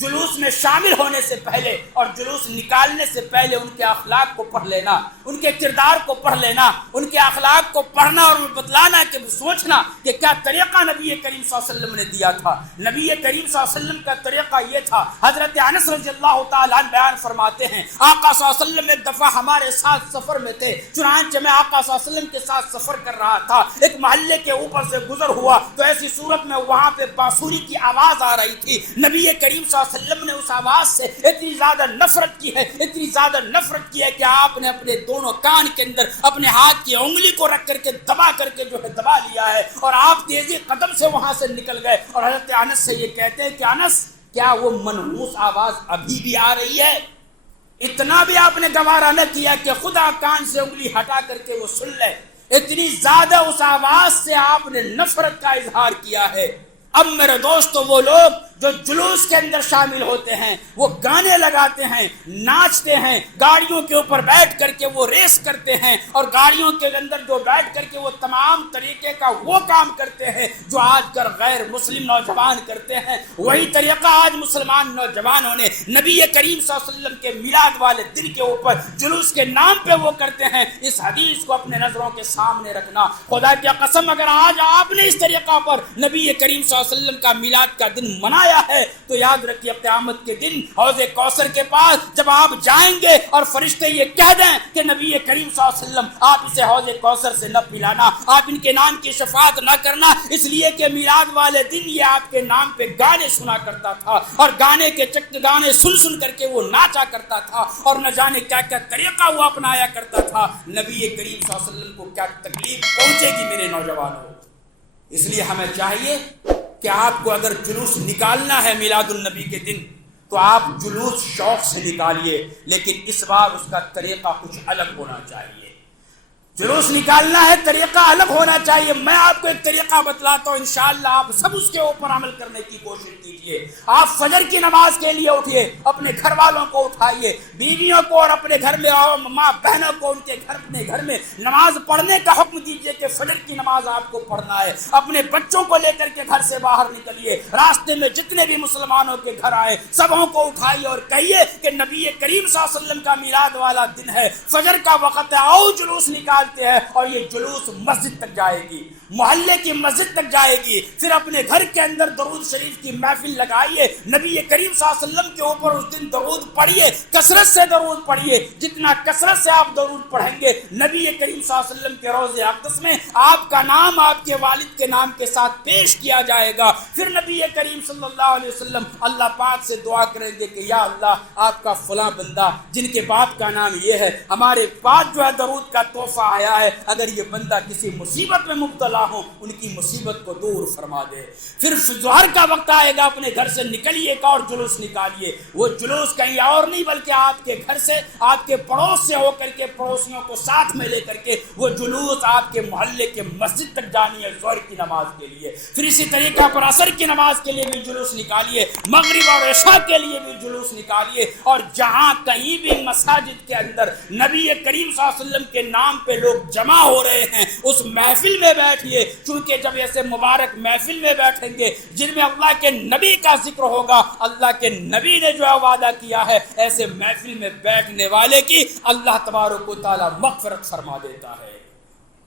جلوس میں شامل ہونے سے پہلے اور جلوس نکالنے سے پہلے ان کے اخلاق کو پڑھ لینا، ان کے کردار کو پڑھ لینا، ان کے اخلاق کو پڑھنا اور بتلانا کہ سوچنا کہ کیا طریقہ نبی کریم صلی اللہ علیہ وسلم نے دیا تھا۔ نبی کریم صلی اللہ علیہ وسلم کا طریقہ یہ تھا۔ حضرت انس رضی اللہ تعالیٰ عنہ بیان فرماتے ہیں آقا صلی اللہ علیہ وسلم ایک دفعہ ہمارے ساتھ سفر میں تھے، چنانچہ میں آقا صلی اللہ علیہ وسلم کے ساتھ سفر کر رہا تھا، ایک محلے کے اوپر سے گزر ہوا تو ایسی صورت میں وہاں پہ بانسری کی آواز آ رہی تھی۔ نبی کریم صلی اللہ علیہ وسلم نے اس آواز سے اتنی زیادہ نفرت کی ہے، اتنی زیادہ نفرت کی ہے کہ آپ نے اپنے دونوں کان کے اندر اپنے ہاتھ کی انگلی کو رکھ کر کے دبا جو ہے دبا لیا ہے، اور آپ تیزی قدم سے وہاں سے نکل گئے اور حضرت انس سے یہ کہتے ہیں کہ انس کیا وہ منحوس آواز ابھی بھی آ رہی ہے؟ اتنا بھی آپ نے گوارا نہ کیا کہ خدا کان سے انگلی ہٹا کر کے وہ سن لے، اتنی زیادہ اس آواز سے آپ نے نفرت کا اظہار کیا ہے۔ اب میرے دوستو وہ لوگ جو جلوس کے اندر شامل ہوتے ہیں وہ گانے لگاتے ہیں، ناچتے ہیں، گاڑیوں کے اوپر بیٹھ کر کے وہ ریس کرتے ہیں اور گاڑیوں کے اندر جو بیٹھ کر کے وہ تمام طریقے کا وہ کام کرتے ہیں جو آج کل غیر مسلم نوجوان کرتے ہیں، وہی طریقہ آج مسلمان نوجوانوں نے نبی کریم صلی اللہ علیہ وسلم کے میلاد والے دن کے اوپر جلوس کے نام پہ وہ کرتے ہیں۔ اس حدیث کو اپنے نظروں کے سامنے رکھنا، خدا کی قسم اگر آج آپ نے اس طریقہ پر نبی کریم صلی اللہ علیہ وسلم کا میلاد کا دن منایا ہے تو یاد رکھیے قیامت کے دن حوض کوثر کے پاس جب آپ جائیں گے اور فرشتے یہ کہہ دیں کہ نبی کریم صلی اللہ علیہ وسلم آپ اسے حوض کوثر سے نہ پلانا، آپ ان کے نام کی شفاعت نہ کرنا، اس لیے کہ میلاد والے دن یہ آپ کے نام پہ گانے سنا کرتا تھا اور گانے سن کر کے وہ ناچا کرتا تھا اور نہ جانے کیا کیا طریقہ وہ اپنایا کرتا تھا، نبی کریم صلی اللہ علیہ وسلم کو کیا تکلیف پہنچے گی میرے نوجوانوں۔ اس لیے ہمیں چاہیے کہ آپ کو اگر جلوس نکالنا ہے میلاد النبی کے دن تو آپ جلوس شوق سے نکالیے، لیکن اس بار اس کا طریقہ کچھ الگ ہونا چاہیے۔ جلوس نکالنا ہے، طریقہ الگ ہونا چاہیے۔ میں آپ کو ایک طریقہ بتلاتا ہوں، انشاءاللہ آپ سب اس کے اوپر عمل کرنے کی کوشش کیجیے۔ آپ فجر کی نماز کے لیے اٹھیے، اپنے گھر والوں کو اٹھائیے، بیویوں کو اور اپنے گھر میں اور ماں بہنوں کو ان کے اپنے گھر میں نماز پڑھنے کا حکم دیجیے کہ فجر کی نماز آپ کو پڑھنا ہے۔ اپنے بچوں کو لے کر کے گھر سے باہر نکلیے، راستے میں جتنے بھی مسلمانوں کے گھر آئے سبوں کو اٹھائیے اور کہیے کہ نبی کریم صلی اللہ علیہ وسلم کا میلاد والا دن ہے، فجر کا وقت ہے، آؤ جلوس نکال ہے، اور یہ جلوس مسجد تک جائے گی، محلے کی مسجد تک جائے گی۔ پھر اپنے گھر کے اندر درود شریف کی محفل لگائیے، نبی کریم صلی اللہ علیہ وسلم کے اوپر اس دن درود پڑھیے، کثرت سے درود پڑھیے، جتنا کثرت سے آپ درود پڑھیں گے نبی کریم صلی اللہ علیہ وسلم کے روضہ اقدس میں آپ کا نام آپ کے والد کے نام کے ساتھ پیش کیا جائے گا۔ پھر نبی کریم صلی اللہ علیہ وسلم اللہ پاک سے دعا کریں گے کہ یا اللہ آپ کا فلاں بندہ جن کے باپ کا نام یہ ہے، ہمارے پاس جو ہے درود کا تحفہ آیا ہے، اگر یہ بندہ کسی مصیبت میں مبتلا ہو ان کی مصیبت کو دور فرما دے۔ پھر ظہر کا وقت آئے گا، اپنے گھر سے نکلیے، ایک اور جلوس نکالیے، وہ جلوس کہیں اور نہیں بلکہ آپ کے گھر سے، آپ کے پڑوس سے ہو کر کے پڑوسیوں کو ساتھ میں لے کر کے وہ جلوس آپ کے محلے کے مسجد تک جانی ہے ظہر کی نماز کے لیے۔ پھر اسی طریقہ پر عصر کی نماز کے لیے بھی جلوس نکالیے، مغرب اور عشاء کے لیے بھی جلوس نکالیے، اور جہاں کہیں بھی مساجد کے اندر نبی کریم صلی اللہ علیہ وسلم کے نام پہ لوگ جمع ہو رہے ہیں اس محفل میں بیٹھیے، چونکہ جب ایسے مبارک محفل میں بیٹھیں گے جن میں اللہ کے نبی کا ذکر ہوگا، اللہ کے نبی نے جو ہے وعدہ کیا ہے ایسے محفل میں بیٹھنے والے کی اللہ تبارک و تعالی مغفرت فرما دیتا ہے۔